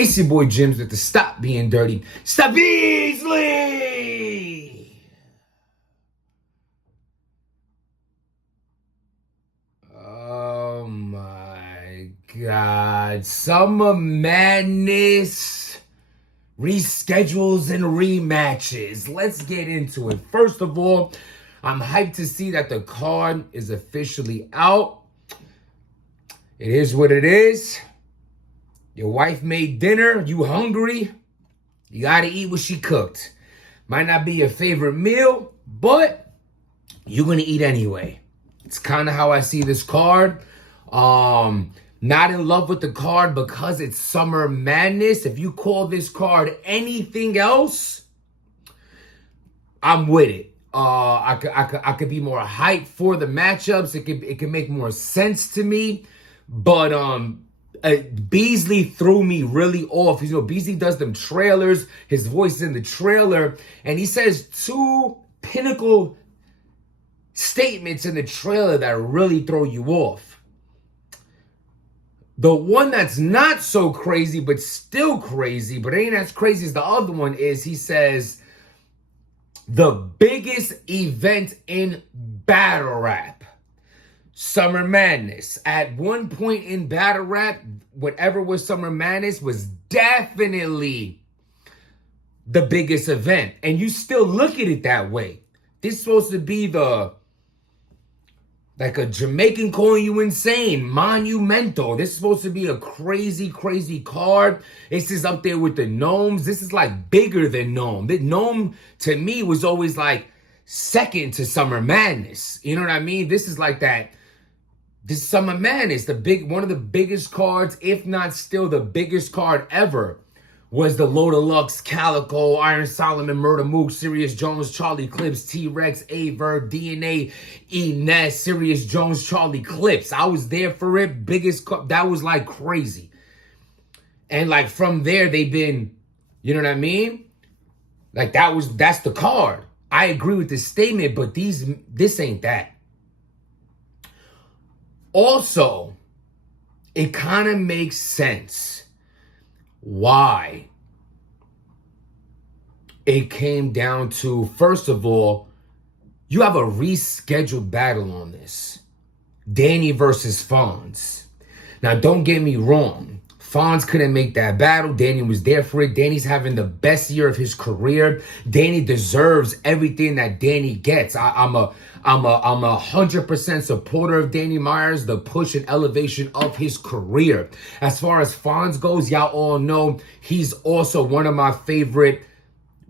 It's your boy Jims with the Stop Being Dirty. Stop Beasley! Oh my God. Summer Madness, reschedules and rematches. Let's get into it. First of all, I'm hyped to see that the card is officially out. It is what it is. Your wife made dinner, you hungry, you gotta eat what she cooked. Might not be your favorite meal, but you're gonna eat anyway. It's kind of how I see this card. Not in love with the card because it's Summer Madness. If you call this card anything else, I'm with it. I could be more hyped for the matchups. It could make more sense to me, but Beasley threw me really off. You know, Beasley does them trailers. His voice is in the trailer, and he says two pinnacle statements in the trailer that really throw you off. The one that's not so crazy, but still crazy, but ain't as crazy as the other one is, he says, the biggest event in battle rap. Summer Madness. At one point in battle rap, whatever was Summer Madness was definitely the biggest event. And you still look at it that way. This is supposed to be like a Jamaican calling you insane, monumental. This is supposed to be a crazy, crazy card. This is up there with the Gnomes. This is like bigger than Gnome. The Gnome, to me, was always like second to Summer Madness. You know what I mean? This is like that. This Summer Madness, one of the biggest cards, if not still the biggest card ever, was the Loda Lux, Calico, Iron Solomon, Murder Mook, Sirius Jones, Charlie Clips, T-Rex, Averb, DNA, E-Ness, Sirius Jones, Charlie Clips. I was there for it. Biggest card. That was like crazy. And like from there, they've been, you know what I mean? Like that's the card. I agree with this statement, but this ain't that. Also, it kind of makes sense why it came down to, first of all, you have a rescheduled battle on this. Danny versus Fonz. Now, don't get me wrong. Fonz couldn't make that battle. Danny was there for it. Danny's having the best year of his career. Danny deserves everything that Danny gets. I'm a 100% supporter of Danny Myers, the push and elevation of his career. As far as Fonz goes, y'all all know he's also one of my favorite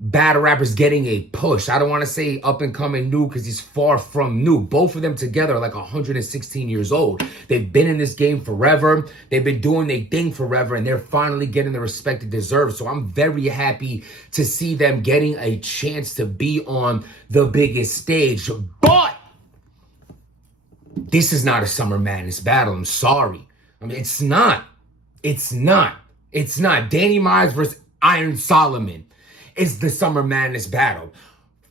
battle rappers getting a push. I don't want to say up and coming new because he's far from new. Both of them together are like 116 years old. They've been in this game forever. They've been doing their thing forever, and they're finally getting the respect they deserve. So I'm very happy to see them getting a chance to be on the biggest stage. But this is not a Summer Madness battle. I'm sorry. I mean, it's not. It's not. It's not. Danny Myers versus Iron Solomon is the Summer Madness battle.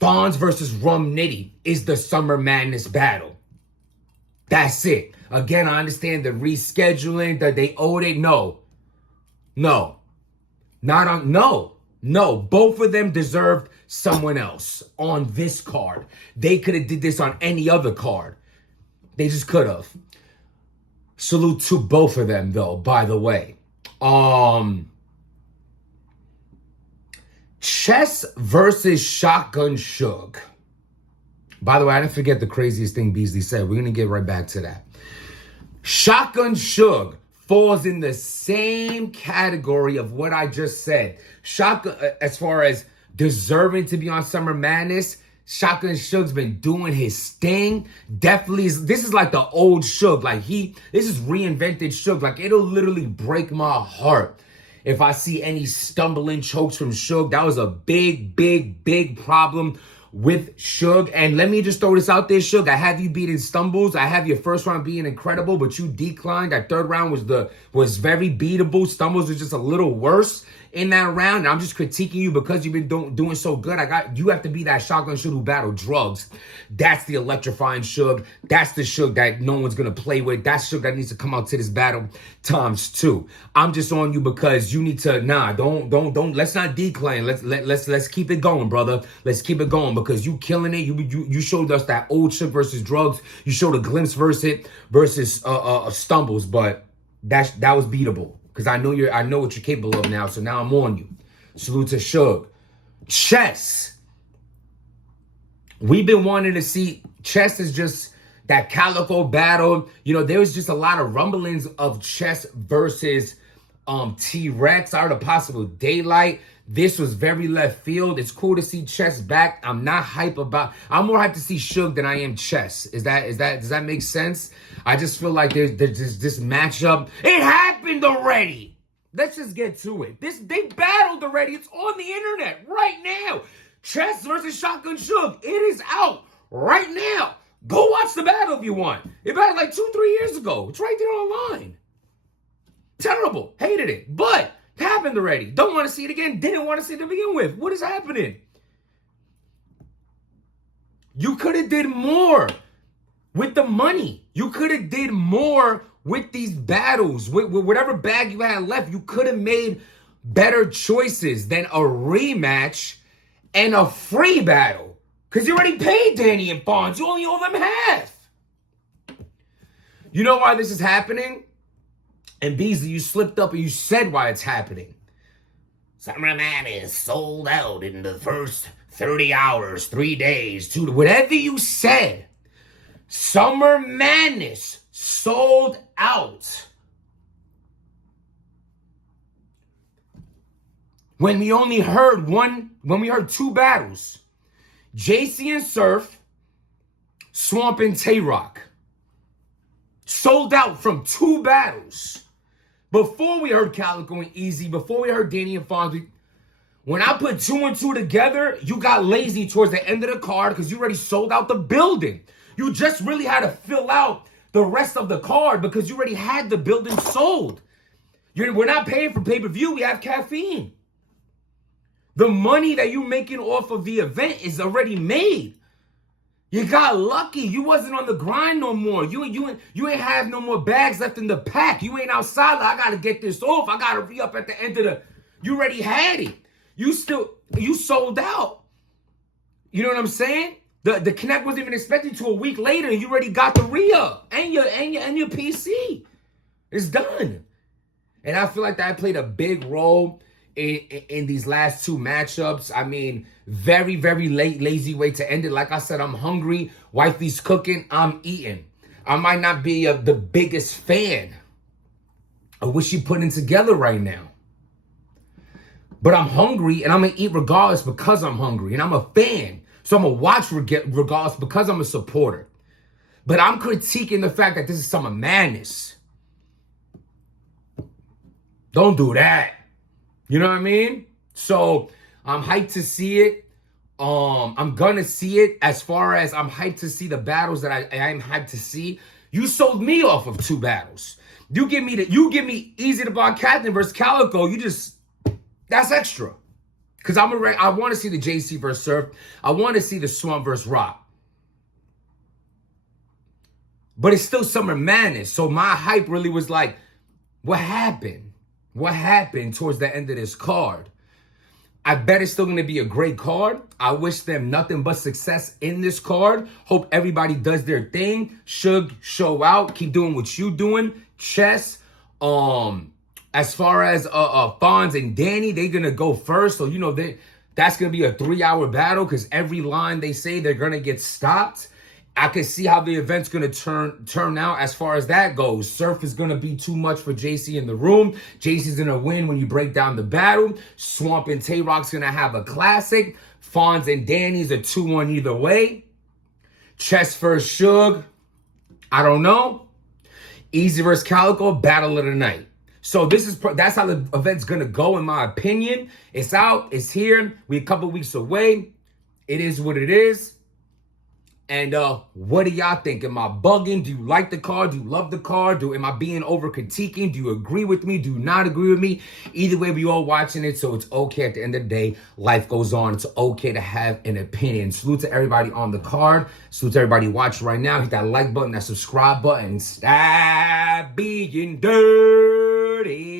Fonz versus Rum Nitty is the Summer Madness battle. That's it. Again, I understand the rescheduling, that they owed it. No. Both of them deserved someone else on this card. They could have did this on any other card. They just could have. Salute to both of them, though, by the way. Chess versus Shotgun Suge. By the way, I didn't forget the craziest thing Beasley said. We're going to get right back to that. Shotgun Suge falls in the same category of what I just said. Shotgun, as far as deserving to be on Summer Madness, Shotgun Suge's been doing his thing. Definitely, this is like the old Suge. Like this is reinvented Suge. Like it'll literally break my heart if I see any stumbling chokes from Suge. That was a big, big, big problem with Suge. And let me just throw this out there, Suge. I have you beating stumbles. I have your first round being incredible, but you declined. That third round was very beatable. Stumbles was just a little worse in that round. And I'm just critiquing you because you've been doing so good. You have to be that shotgun Suge who battled drugs. That's the electrifying Suge. That's the Suge that no one's gonna play with. That's Suge that needs to come out to this battle #2. I'm just on you because you need to don't let's not decline. Let's keep it going, brother. Let's keep it going because you killing it. You showed us that old Suge versus drugs. You showed a glimpse versus stumbles, but that was beatable. Because I know what you're capable of now, so now I'm on you. Salute to Suge. Chess. We've been wanting to see. Chess is just that Calico battle. There was just a lot of rumblings of Chess versus T-Rex. I heard a possible daylight. This was very left field. It's cool to see Chess back. I'm not hype about. I'm more hyped to see Suge than I am Chess. Does that make sense? I just feel like there's this matchup. It happened already. Let's just get to it. They battled already. It's on the internet right now. Chess versus Shotgun Suge. It is out right now. Go watch the battle if you want. It battled like 2-3 years ago. It's right there online. Terrible. Hated it. But it happened already. Don't want to see it again. Didn't want to see it to begin with. What is happening? You could have did more with the money. You could have did more with these battles. With whatever bag you had left, you could have made better choices than a rematch and a free battle. Because you already paid Danny and Fonz. You only owe them half. You know why this is happening? And Beasley, you slipped up and you said why it's happening. Summer Madness sold out in the first 30 hours, 3 days, 2, whatever you said. Summer Madness sold out. When we only heard two battles. JC and Surf, Swamp and Tay-Rock. Sold out from 2 battles. Before we heard Calico and Easy, before we heard Danny and Fonz, when I put 2 and 2 together, you got lazy towards the end of the card because you already sold out the building. You just really had to fill out the rest of the card because you already had the building sold. We're not paying for pay-per-view. We have caffeine. The money that you're making off of the event is already made. You got lucky. You wasn't on the grind no more. You ain't have no more bags left in the pack. You ain't outside. Like, I got to get this off. I got to re-up at the end of the... You already had it. You sold out. You know what I'm saying? The Connect wasn't even expected to a week later, and you already got the re-up and your PC. It's done. And I feel like that played a big role in these last 2 matchups. I mean, very, very lazy way to end it. Like I said, I'm hungry. Wifey's cooking. I'm eating. I might not be the biggest fan of what she putting together right now. But I'm hungry, and I'm going to eat regardless because I'm hungry. And I'm a fan. So I'm going to watch regardless because I'm a supporter. But I'm critiquing the fact that this is Summer Madness. Don't do that. You know what I mean? So I'm hyped to see it. I'm gonna see it. As far as I'm hyped to see the battles that I am hyped to see. You sold me off of 2 battles. You give me Easy to Bar Captain versus Calico. That's extra. Cause I want to see the JC versus Surf. I want to see the Swamp versus Rock. But it's still Summer Madness. So my hype really was like, what happened? What happened towards the end of this card? I bet it's still going to be a great card. I wish them nothing but success in this card. Hope everybody does their thing. Suge, show out. Keep doing what you doing. Chess. As far as Fonz and Danny, they're going to go first. So, that's going to be a 3-hour battle because every line they say they're going to get stopped. I can see how the event's going to turn out as far as that goes. Surf is going to be too much for JC in the room. JC's going to win when you break down the battle. Swamp and Tay-Rock's going to have a classic. Fonz and Danny's a 2-1 either way. Chess versus Suge. I don't know. Easy versus Calico. Battle of the night. So that's how the event's going to go in my opinion. It's out. It's here. We're a couple weeks away. It is what it is. And what do y'all think? Am I bugging? Do you like the card? Do you love the card? Am I being over critiquing? Do you agree with me? Do you not agree with me? Either way, we all watching it, so it's okay. At the end of the day, life goes on. It's okay to have an opinion. Salute to everybody on the card. Salute to everybody watching right now. Hit that like button, that subscribe button. Stop being dirty.